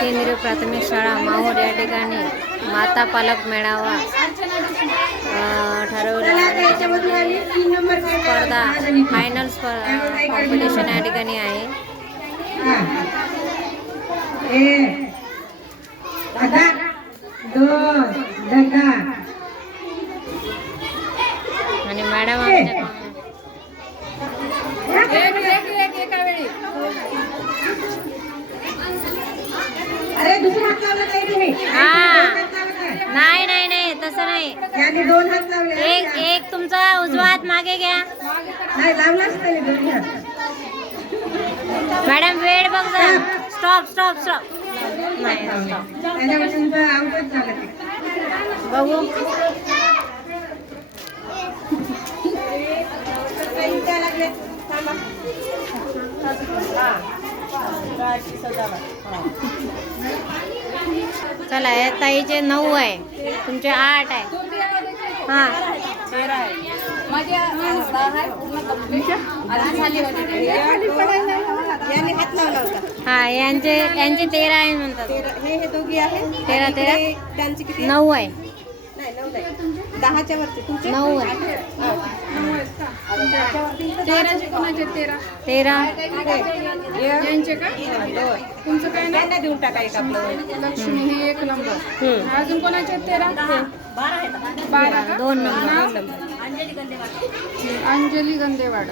केंद्रीय प्राथमिक शाळा माहूर या ठिकाणी माता पालक मेळावा ठरवला. स्पर्धा फायनल कॉम्पिटिशन या ठिकाणी आहे. आणि मॅडम नाही. हा. नाही. नाही नाही तसं नाही. याने दोन हात लावले एक एक तुमचा उजवा हात मागे घ्या. मॅडम वेळ बघ जरा. स्टॉप स्टॉप स्टॉप नाही स्टॉप बघू. थांबा चला या ताईचे नऊ आहे. तुमचे आठ आहे. हा. हा यांचे यांचे तेरा आहे म्हणतात. तेरा हे हे तेरा तेरा त्यांची किती आहे? नऊ आहे नऊ आहे. तेराचे कोणाचे? तेरा. तेरा. यांचे का? तुमचं काय त्यांना देऊन टाका एक आपलं. लक्ष्मी हे एक नंबर. अजून कोणाचे तेरा? बारा दोन नंबर अंजली गंदेवाड